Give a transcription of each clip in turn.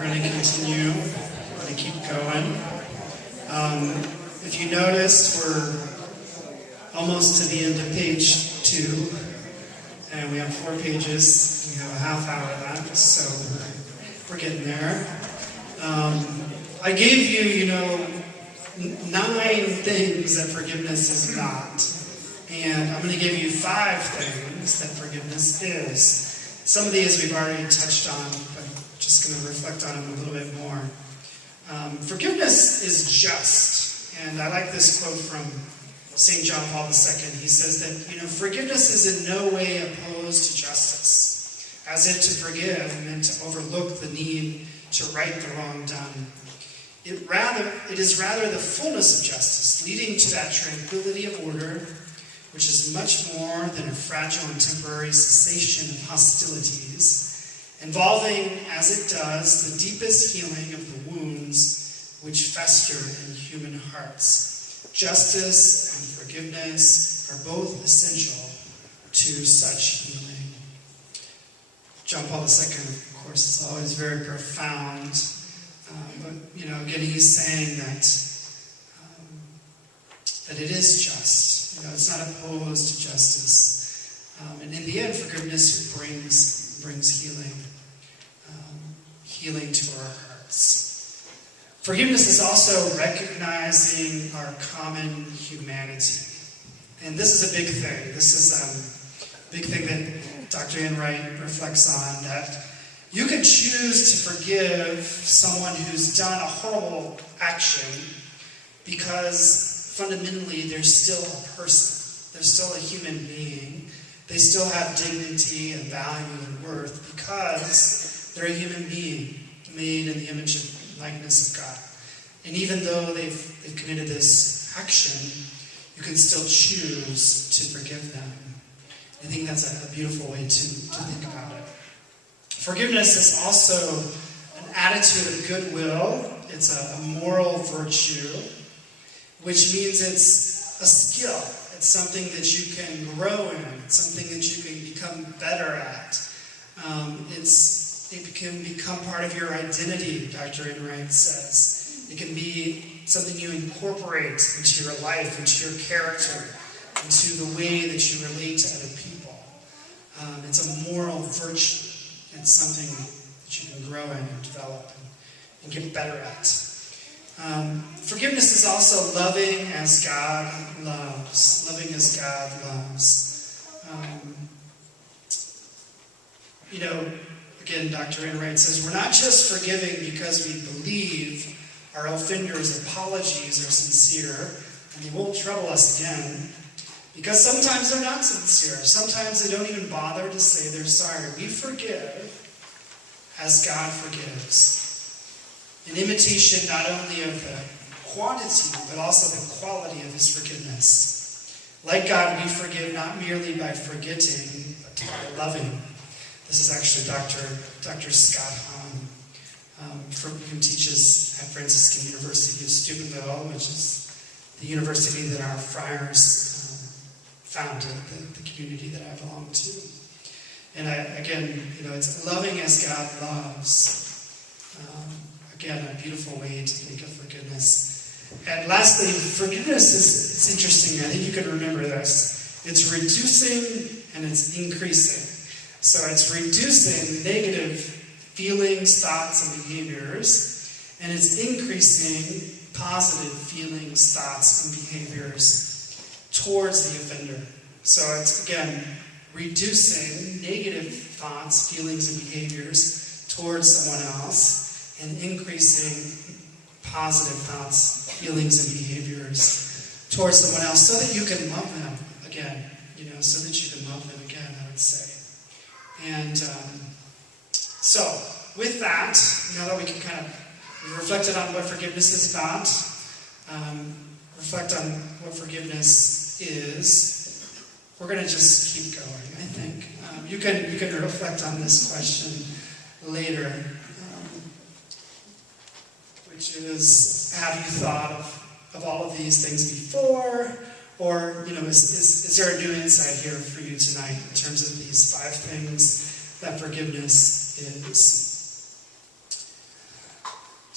We're going to continue. We're going to keep going. If you noticed, we're almost to the end of page 2. And we have 4 pages. We have a half hour left, so we're getting there. I gave you, 9 things that forgiveness is not. And I'm going to give you 5 things that forgiveness is. Some of these we've already touched on, but I'm just going to reflect on them a little bit more. Forgiveness is just. And I like this quote from St. John Paul II. He says that, forgiveness is in no way opposed to justice, as if to forgive meant to overlook the need to right the wrong done. It is rather the fullness of justice, leading to that tranquility of order, which is much more than a fragile and temporary cessation of hostilities, involving, as it does, the deepest healing of the wounds which fester in human hearts. Justice and forgiveness are both essential to such healing. John Paul II, of course, is always very profound. But, again, he's saying that it is just. It's not opposed to justice. And in the end, forgiveness brings healing. Healing to our hearts. Forgiveness is also recognizing our common humanity. And this is a big thing. This is a big thing that Dr. Enright reflects on, that you can choose to forgive someone who's done a horrible action because fundamentally they're still a person. They're still a human being. They still have dignity and value and worth because they're a human being made in the image and likeness of God. And even though they've committed this action, you can still choose to forgive them. I think that's a beautiful way to think about it. Forgiveness is also an attitude of goodwill. It's a moral virtue, which means it's a skill. It's something that you can grow in. It's something that you can become better at. It can become part of your identity, Dr. Enright says. It can be something you incorporate into your life, into your character, into the way that you relate to other people. It's a moral virtue. It's something that you can grow in and develop and get better at. Forgiveness is also loving as God loves. Loving as God loves. Again, Dr. Enright says, we're not just forgiving because we believe our offenders' apologies are sincere and they won't trouble us again. Because sometimes they're not sincere. Sometimes they don't even bother to say they're sorry. We forgive as God forgives. An imitation not only of the quantity, but also the quality of his forgiveness. Like God, we forgive not merely by forgetting, but by loving. This is actually Dr. Scott Hahn, who teaches at Franciscan University of Steubenville, which is the university that our friars founded, the community that I belong to. And it's loving as God loves. Again, a beautiful way to think of forgiveness. And lastly, forgiveness it's interesting. I think you can remember this. It's reducing and it's increasing. So it's reducing negative feelings, thoughts, and behaviors. And it's increasing positive feelings, thoughts, and behaviors towards the offender. So it's, again, reducing negative thoughts, feelings, and behaviors towards someone else, and increasing positive thoughts, feelings, and behaviors towards someone else so that you can love them again, so that you can love them again, I would say. And so, with that, now that we've reflected on what forgiveness is not, reflect on what forgiveness is, we're going to just keep going, I think. You can reflect on this question later, which is, have you thought of all of these things before? Or, is there a new insight here for you tonight in terms of these 5 things that forgiveness is?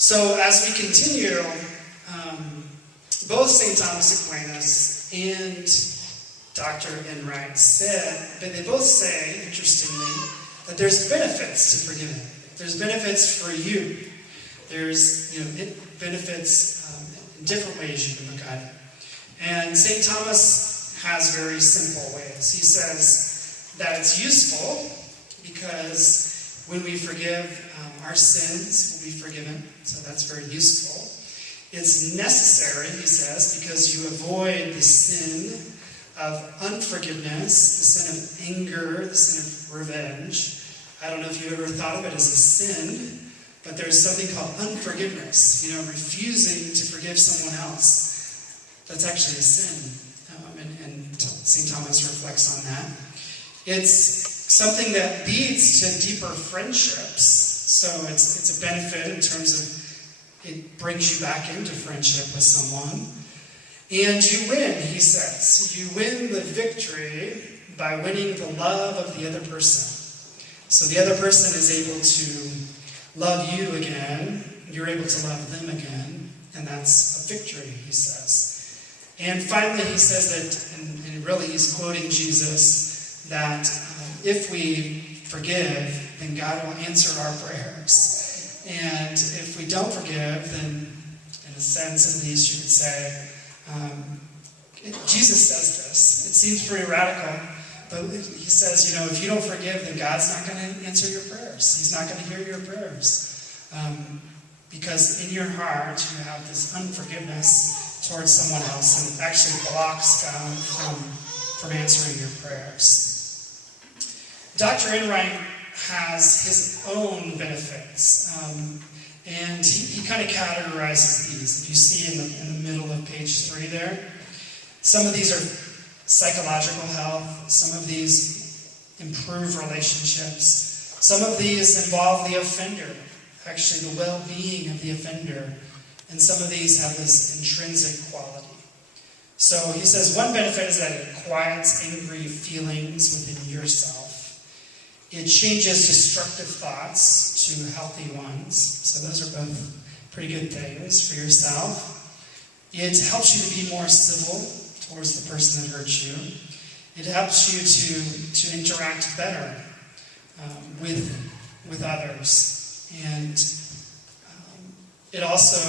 So as we continue, both St. Thomas Aquinas and Dr. Enright said, but they both say, interestingly, that there's benefits to forgiving. There's benefits for you. There's benefits in different ways you can look at it. And St. Thomas has very simple ways. He says that it's useful because when we forgive, our sins will be forgiven. So that's very useful. It's necessary, he says, because you avoid the sin of unforgiveness, the sin of anger, the sin of revenge. I don't know if you've ever thought of it as a sin, but there's something called unforgiveness, refusing to forgive someone else. That's actually a sin. And St. Thomas reflects on that. It's something that leads to deeper friendships. So it's a benefit in terms of it brings you back into friendship with someone. And you win, he says. You win the victory by winning the love of the other person. So the other person is able to love you again. You're able to love them again. And that's a victory, he says. And finally, he says that, and really he's quoting Jesus, that if we forgive, then God will answer our prayers. And if we don't forgive, then in a sense at least you could say, Jesus says this. It seems pretty radical, but he says, if you don't forgive, then God's not going to answer your prayers. He's not going to hear your prayers. Because in your heart, you have this unforgiveness towards someone else, and it actually blocks God from answering your prayers. Dr. Enright has his own benefits, and he kind of categorizes these. If you see in the middle of page 3 there, some of these are psychological health, some of these improve relationships, some of these involve the offender, actually the well-being of the offender, and some of these have this intrinsic quality. So he says one benefit is that it quiets angry feelings within yourself. It changes destructive thoughts to healthy ones. So those are both pretty good things for yourself. It helps you to be more civil towards the person that hurt you. It helps you to interact better with others. And it also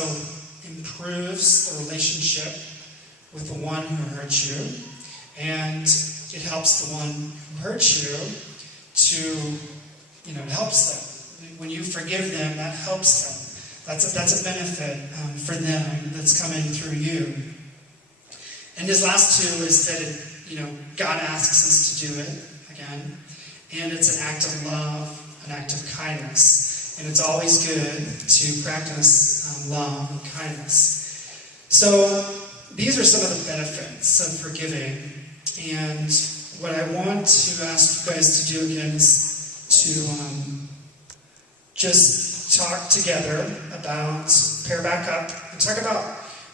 improves the relationship with the one who hurt you. And it helps the one who hurt you to, it helps them. When you forgive them, that helps them. That's a benefit for them that's coming through you. And his last two is that God asks us to do it again, and it's an act of love, an act of kindness, and it's always good to practice love and kindness. So these are some of the benefits of forgiving, and what I want to ask you guys to do again is to just talk together about, pair back up, and talk about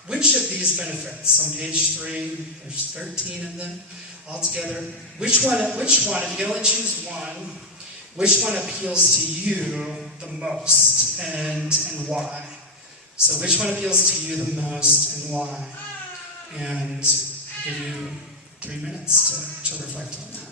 which of these benefits. On page 3, there's 13 of them altogether. Which one, if you can only choose one, which one appeals to you the most, and why? So which one appeals to you the most, and why? And I'll give you 3 minutes to reflect on that.